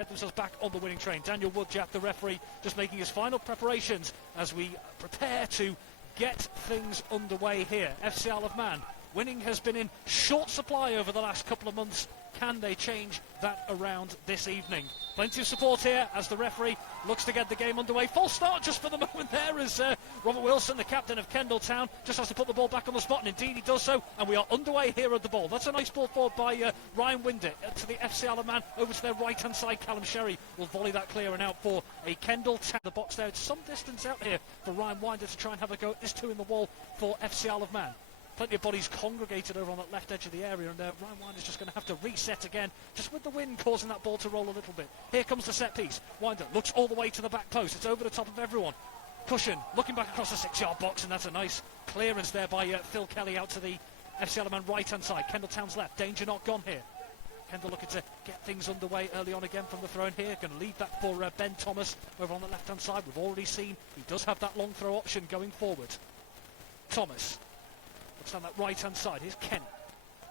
Get themselves back on the winning train. Daniel Woodjack, the referee, just making his final preparations as we prepare to get things underway here. FC Isle of Man, winning has been in short supply over the last couple of months. Can they change that around this evening? Plenty of support here as the referee looks to get the game underway. False start just for the moment there as Robert Wilson, the captain of Kendall Town, just has to put the ball back on the spot, and indeed he does so, and we are underway here at the ball. That's a nice ball forward by Ryan Winder to the FC Isle of Man, over to their right hand side. Callum Sherry will volley that clear and out for a Kendall Town. The box there, it's some distance out here for Ryan Winder to try and have a go at this two in the wall for FC Isle of Man. Plenty of bodies congregated over on that left edge of the area, and Ryan Winder's just going to have to reset again, just with the wind causing that ball to roll a little bit. Here comes the set piece. Winder looks all the way to the back post. It's over the top of everyone. Cushion looking back across the 6-yard box, and that's a nice clearance there by Phil Kelly out to the FC Isle of Man right hand side. Kendall Town's left. Danger not gone here. Kendall looking to get things underway early on again from the throw in here. Going to leave that for Ben Thomas over on the left hand side. We've already seen he does have that long throw option going forward. Thomas on that right hand side. Here's Kenny.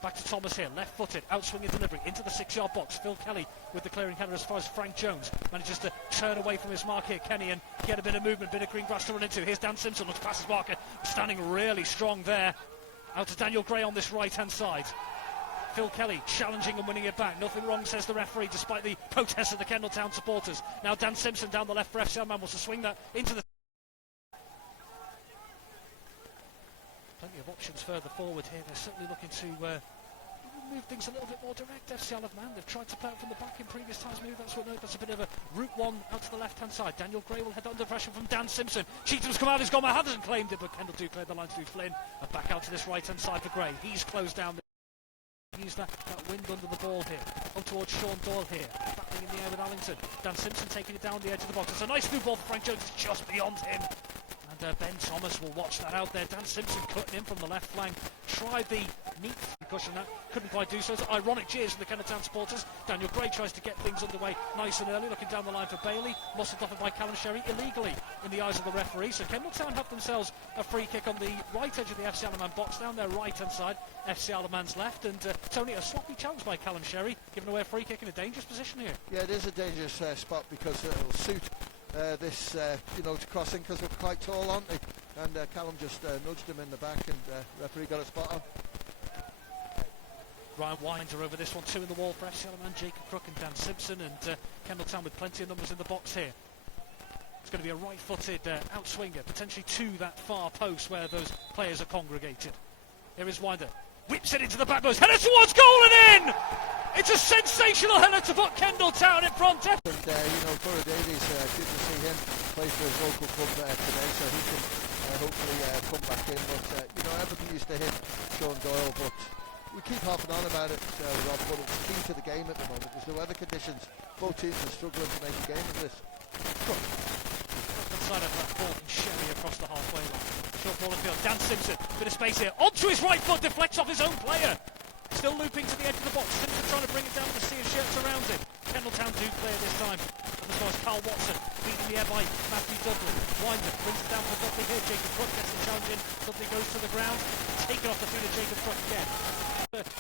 Back to Thomas here, left footed, outswinging delivery into the 6-yard box. Phil Kelly with the clearing header as far as Frank Jones manages to turn away from his mark here. Kenny, and get a bit of movement, bit of green grass to run into. Here's Dan Simpson, looks past his marker, standing really strong there. Out to Daniel Gray on this right hand side. Phil Kelly challenging and winning it back. Nothing wrong, says the referee, despite the protests of the Kendall Town supporters. Now Dan Simpson down the left for FC Isle of Man wants to swing that into the... Plenty of options further forward here. They're certainly looking to move things a little bit more direct. FC Isle of Man, they've tried to play it from the back in previous times. Maybe that's a bit of a route one out to the left hand side. Daniel Gray will head under pressure from Dan Simpson. Cheatham's come out, he's gone, hasn't claimed it, but Kendall do clear the line through Flynn. And back out to this right hand side for Gray. He's closed down. Use that wind under the ball here. Up towards Sean Doyle here. Battling in the air with Allington. Dan Simpson taking it down the edge of the box. It's a nice through ball for Frank Jones. It's just beyond him. And Ben Thomas will watch that out there. Dan Simpson cutting in from the left flank. Tried the neat concussion that. Couldn't quite do so. It's ironic cheers from the Kendall Town supporters. Daniel Gray tries to get things underway nice and early. Looking down the line for Bailey. Muscled off by Callum Sherry illegally in the eyes of the referee. So Kendall Town have themselves a free kick on the right edge of the FC Isle of Man box down their right hand side. FC Isle of Man's left. And Tony, a sloppy challenge by Callum Sherry, giving away a free kick in a dangerous position here. Yeah, it is a dangerous spot because it'll suit this, to crossing because they're quite tall, aren't they? And Callum just nudged him in the back, and referee got a spot on. Ryan Winder over this one, two in the wall for FC Isle of Man, Jacob Crook and Dan Simpson, and Kendall Town with plenty of numbers in the box here. It's going to be a right-footed outswinger, potentially to that far post where those players are congregated. Here is Winder, whips it into the back post, header towards goal and in! It's a sensational header to put Kendall Town in front. And Cora Davies, good to see him play for his local club today, so he can hopefully come back in. But everything used to hit Sean Doyle, but we keep harping on about it, Rob. But it's key to the game at the moment. There's no weather conditions. Both teams are struggling to make a game of this. Side of that ball from Sherry across the halfway line. Short ball in field. Dan Simpson, bit of space here. Onto his right foot, deflects off his own player. Still looping to the edge of the box. Simpson trying to bring it down with a sea of shirts around him. Kendall Town do clear this time. And as far as Carl Watson, beating the air by Matthew Dudley. Winder brings it down for Dudley here. Jacob Crook gets the challenge in. Dudley goes to the ground. Taken off the field of Jacob Crook again.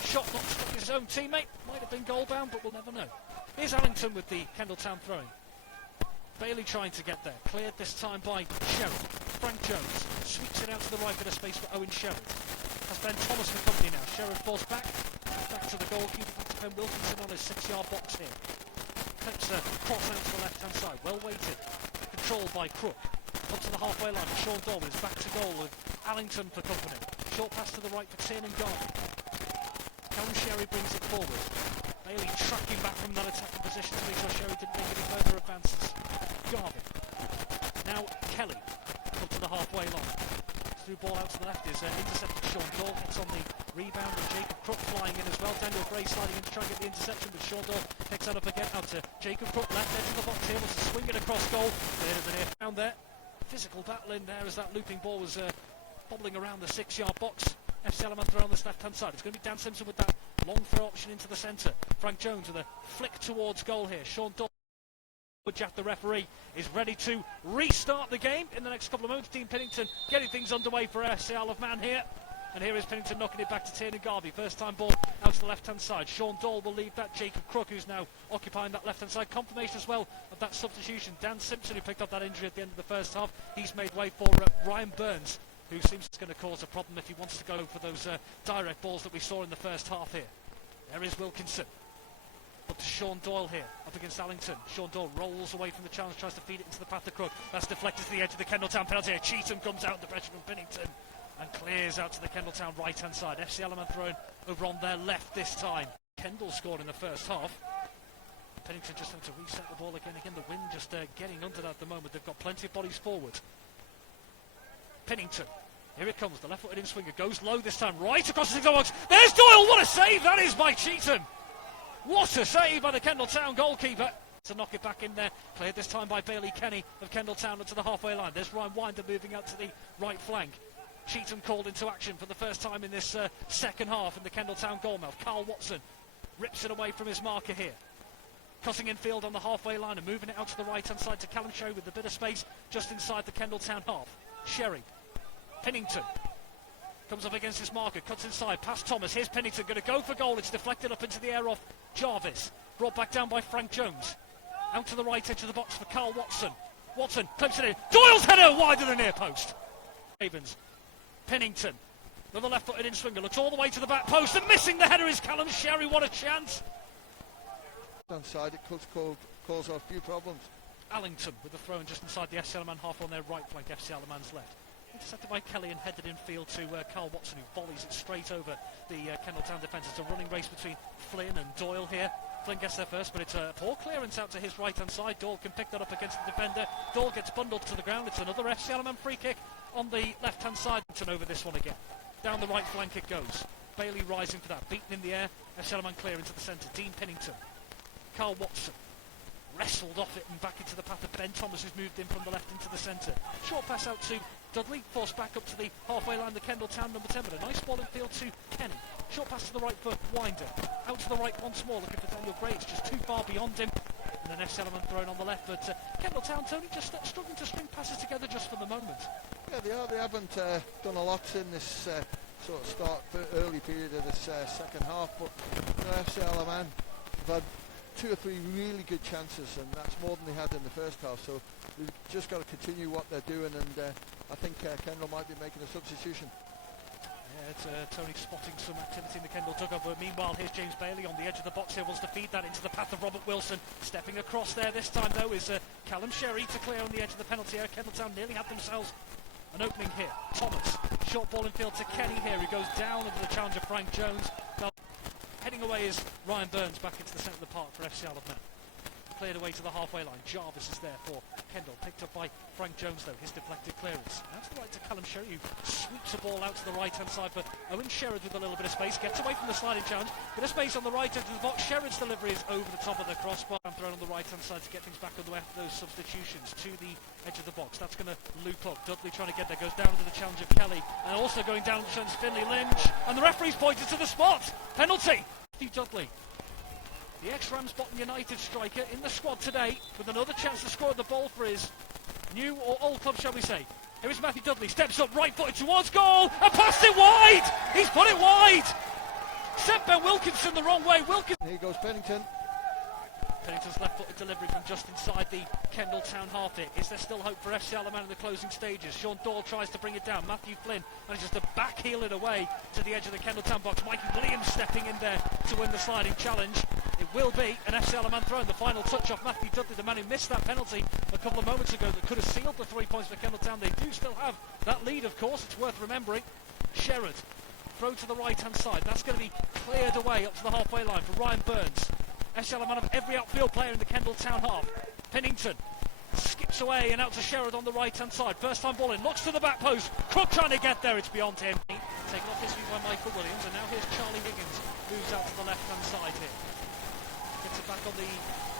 Shot not struck his own teammate. Might have been goal bound, but we'll never know. Here's Allington with the Kendall Town throwing. Bailey trying to get there. Cleared this time by Sherrod. Frank Jones sweeps it out to the right bit of space for Owen Sherrod. Has Ben Thomas for company now. Sherrod falls back to the goalkeeper, back to Ben Wilkinson on his 6-yard box here. Clips a cross out to the left-hand side. Well weighted. Controlled by Crook. Up to the halfway line. Sean Doyle is back to goal with Allington for company. Short pass to the right for Tiernan Garvey. Callum Sherry brings it forward. Bailey tracking back from that attacking position to make sure Sherry didn't make any further advances. Garvey. Now Kelly. Up to the halfway line. Through ball out to the left is intercepted. Sean Doyle gets on the rebound, and Jacob Crook flying in as well. Daniel Gray sliding in to try and get the interception, but Sean Doyle picks that up again. Out to Jacob Crook, left edge of the box here, wants to swing it across goal. Cleared of the near found there. Physical battle in there as that looping ball was bobbling around the 6-yard box. FC Isle of Man throw on this left hand side. It's going to be Dan Simpson with that long throw option into the centre. Frank Jones with a flick towards goal here. Sean Doyle. Woodjack, the referee, is ready to restart the game in the next couple of moments. Dean Pinnington getting things underway for FC Isle of Man here. And here is Pinnington knocking it back to Tiernan Garvey. First time ball out to the left-hand side. Sean Dole will leave that. Jacob Crook, who's now occupying that left-hand side. Confirmation as well of that substitution. Dan Simpson, who picked up that injury at the end of the first half, he's made way for Ryan Burns, who seems it's going to cause a problem if he wants to go for those direct balls that we saw in the first half here. There is Wilkinson. Up to Sean Doyle here, up against Allington. Sean Doyle rolls away from the challenge, tries to feed it into the path of Crook. That's deflected to the edge of the Kendall Town penalty area. Cheatham comes out, the pressure from Pennington, and clears out to the Kendall Town right-hand side. FC Alaman throwing over on their left this time. Kendall scored in the first half. Pennington just having to reset the ball again. Again, the wind just getting under that at the moment. They've got plenty of bodies forward. Pennington. Here it comes, the left-footed in-swinger goes low this time, right across the 6 box. There's Doyle, what a save that is by Cheatham. What a save by the Kendall Town goalkeeper. To knock it back in there, cleared this time by Bailey Kenny of Kendall Town up to the halfway line. There's Ryan Winder moving out to the right flank. Cheatham called into action for the first time in this second half in the Kendall Town goalmouth. Carl Watson rips it away from his marker here. Cutting in field on the halfway line and moving it out to the right-hand side to Callum Sherry with a bit of space just inside the Kendall Town half. Sherry. Pennington comes up against his marker, cuts inside, past Thomas. Here's Pennington, going to go for goal. It's deflected up into the air off Jarvis. Brought back down by Frank Jones. Out to the right edge of the box for Carl Watson. Watson clips it in. Doyle's header wide of the near post. Ravens. Pennington, another left-footed in-swinger, looks all the way to the back post, and missing the header is Callum Sherry. What a chance. Downside, it cause a few problems. Allington with the throw in just inside the FC Alaman half on their right flank, FC Alaman's left. Intercepted by Kelly and headed in field to Carl Watson, who volleys it straight over the Kendall Town defence. It's a running race between Flynn and Doyle here. Flynn gets there first, but it's a poor clearance out to his right-hand side. Doyle can pick that up against the defender. Doyle gets bundled to the ground. It's another FC Alaman free kick on the left-hand side. And over this one again. Down the right flank it goes. Bailey rising for that. Beaten in the air. FC Alaman clear into the centre. Dean Pennington. Carl Watson. Wrestled off it and back into the path of Ben Thomas, who's moved in from the left into the centre. Short pass out to Dudley, forced back up to the halfway line, the Kendall Town number 10, but a nice ball in field to Kenny. Short pass to the right for Winder. Out to the right once more, looking for Daniel Gray. It's just too far beyond him. And then FC Alaman thrown on the left, but Kendall Town, Tony, just struggling to string passes together just for the moment. Yeah, they are. They haven't done a lot in this sort of early period of this second half, but FC Alaman have had 2 or 3 really good chances, and that's more than they had in the first half, so they've just got to continue what they're doing, and I think Kendall might be making a substitution. Yeah, it's Tony spotting some activity in the Kendall dugout, but meanwhile here's James Bailey on the edge of the box here, wants to feed that into the path of Robert Wilson. Stepping across there this time though is Callum Sherry to clear on the edge of the penalty area. Kendall Town nearly had themselves an opening here. Thomas, short ball in field to Kenny here, who goes down into the challenge of Frank Jones. Heading away is Ryan Burns back into the centre of the park for FC Alaman. Cleared away to the halfway line. Jarvis is there for Kendall. Picked up by Frank Jones though, his deflected clearance. Now to the right to Callum Sherry, who sweeps the ball out to the right-hand side for Owen Sherrod with a little bit of space. Gets away from the sliding challenge. Bit of space on the right edge of the box. Sherrod's delivery is over the top of the crossbar. And thrown on the right-hand side to get things back on the way after those substitutions to the edge of the box. That's going to loop up. Dudley trying to get there. Goes down into the challenge of Kelly. And also going down to the challenge of Finley Lynch. And the referee's pointed to the spot. Penalty. Dudley. The ex-Rams Bottom United striker in the squad today with another chance to score the ball for his new or old club, shall we say. Here is Matthew Dudley, steps up, right-footed towards goal, and passed it wide! He's put it wide! Sent Ben Wilkinson the wrong way. Here goes Pennington. Pennington's left-footed delivery from just inside the Kendall Town half it. Is there still hope for FC Alaman in the closing stages? Sean Doyle tries to bring it down. Matthew Flynn manages to backheel it away to the edge of the Kendall Town box. Mikey Williams stepping in there to win the sliding challenge. It will be an FC Alaman throw. The final touch off Matthew Dudley, the man who missed that penalty a couple of moments ago that could have sealed the 3 points for Kendall Town. They do still have that lead, of course. It's worth remembering. Sherrod, throw to the right-hand side. That's going to be cleared away up to the halfway line for Ryan Burns. FC Alaman of every outfield player in the Kendall Town half. Pennington skips away and out to Sherrod on the right-hand side. First time ball in, looks to the back post. Crook trying to get there, it's beyond him. Taken off his feet by Michael Williams, and now here's Charlie Higgins, moves out to the left-hand side here. Gets it back on the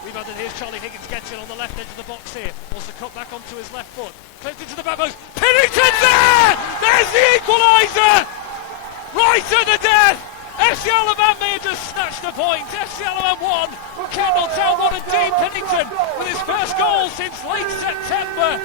rebound, and here's Charlie Higgins, gets it on the left edge of the box here. Wants to cut back onto his left foot. Clipped into the back post. Pennington's there! There's the equaliser! Right at the death! FC Alaman may have just snatched the point. FC Alaman 1, Kendall Town 1, and Dean Pennington with his first goal since late September.